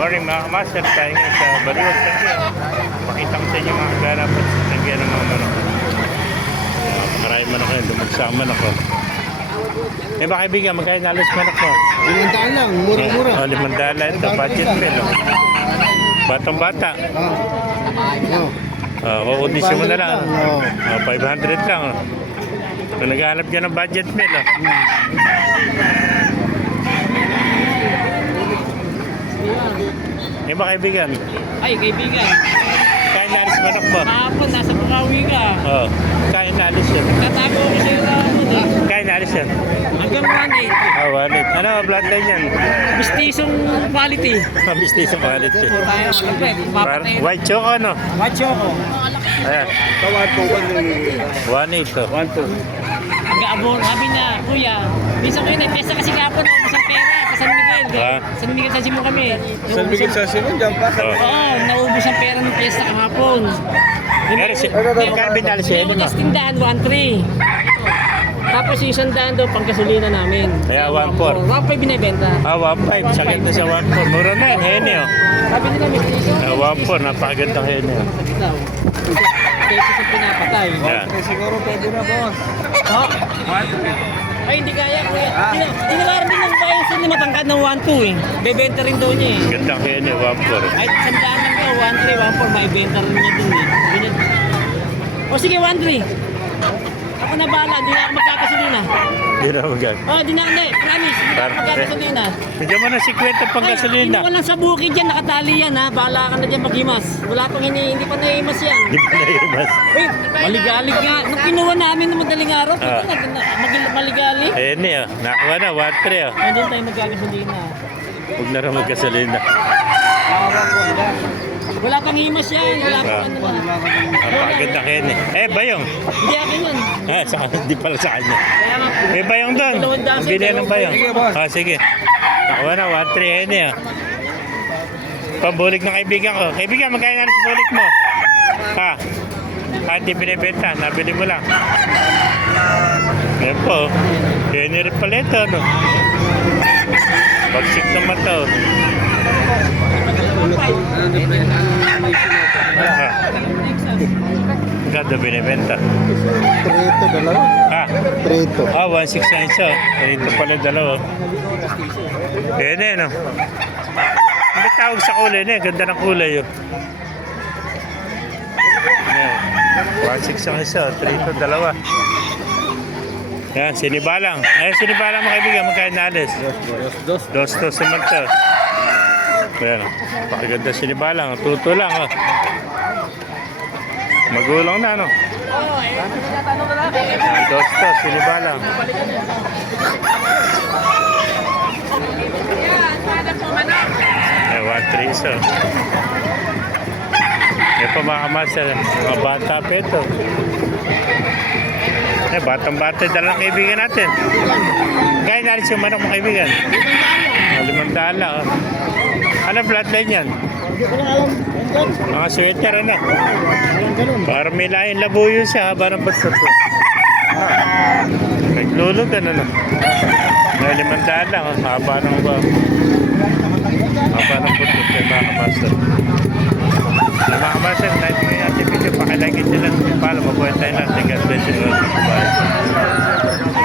Morning mga kamaster, tayo ngayon sa Baliwag Tagya. Pakita ko sa inyo mga ganapan sa Tagya ng mga manok. Maraming manok ngayon, dumagsama manok ko. Eh baka kaibigan, magkaya nalos manok mo? 500 lang, mura-mura. Oh, 500 lang ito, budget meal. Oh. Batang bata. Kukundisyon mo na lang. 500 lang. Oh. Kung naghahanap dyan ng budget meal. Oh. Eh ba kaibigan? Ay, kaibigan. Kaya nalis manok mo? Kahapon, nasa Bukawi ka. Oo. Kaya nalis yan. Tatago ko sa'yo na Kaya nalis yan. hanggang 1.8. Wallet. Ano, bloodline yan? Mistisong quality. Mabistis sa wallet eh. Tayo, malapit. Papatay. White choco ano? Watch ko. Ayan. Tawad po ba ng 1.8 to. 1-2? Hanggang sabi niya, kuya, minsan ko yun eh, pesta kasi kahapon, isang pera sa San Miguel. Ah. San Miguel sa Simo kami. San Miguel sa Simon, dyan pa. Oh. Oo, naubos ang pera ng pesta kahapon. Pero si Magkano binalis siya? Hindi ko tindahan, 1.3. Tapos yung isang daan daw, pang gasolina namin. Kaya 1.4. 1.5 binibenta. 1.5. Sakit na sa 1.4. Mura na yan. Hene oh. Sabi nila, mistiso. 1.4. Napakagandang hene oh. Daw. Pesos ang pinapatay. Yan. Siguro pwede na, boss. Oh. Ay, hindi kaya, kuya. Tinawaran din ng bayan sa matangkad ng 1.2 eh. Bebenta rin daw niya eh. Gandang hene 1.4. Ay, sandaan lang daw, 1.3, 1.4, may benta rin niya dun eh. O sige, 1.3. Ako na bahala, hindi na ako magkakasalina. Hindi na magag. Di na, hindi, promise, hindi na ako magkakasalina. Bigyan mo na 50 pang gasolina. Hindi ko lang sa bukid yan, nakatali yan ha. Bahala ka na dyan maghimas. Wala pang hindi pa nahimas yan. Hindi pa na imas. Uy, maligalig nga. Nung kinuha namin ng madaling araw, Ah. maligalig. Hene oh. Nakuha na 1.3 oh. Nandun tayo magkakasalina. Huwag na rin maggasolina. Wala pang himas yan. Wala pang ano na. Napakagandang hene. Eh, bayong. Hindi akin yun. Hindi pala sa kanya. Kaya nga, May bayong doon. Bili ng bayong. Sige, boss. Sige. Nakuha na, 1.3 hene ah. Pambulik ng kaibigan ko. Kaibigan, magkaya nga sa bulik mo? Ha? Hindi binibenta. Nabili mo lang. Yan po. Hene rin pala ito, no? Bagsik naman to. Ganda binibenta. Trito, dalawa. Ha? Trito. 1.6 na isa. Ito pala dalawa. Hene, no? Hindi tawag sa kulay na. Ganda ng kulay, oh. Ayan. 1.6 ang isa. Trito, dalawa. Yan, sinibalang. Ay, sinibalang mga kaibigan. Magkain na alis. Dos naman to. Ayan. Pakaganda sinibalang. Tuto lang, oh. Magulang na, no? Dos, sinibalang. Eh, 1.3 isa. Ito mga kamaster, mga bata pa ito. Eh, batang-bata dala ng kaibigan natin. Gaya nalis yung manok mga kaibigan. 500 lang. Oh. Ano bloodline yan? Mga sweater ano? Parang may lahin labuyo siya haba ng batot. Naglulugan ano? May 500 lang. Haba ng batot kay mga kamaster. Mga kamaster, like mo yung ating video. Pakilagin nyo lang. Follow, mabuhay tayo lang. God bless you. Bye.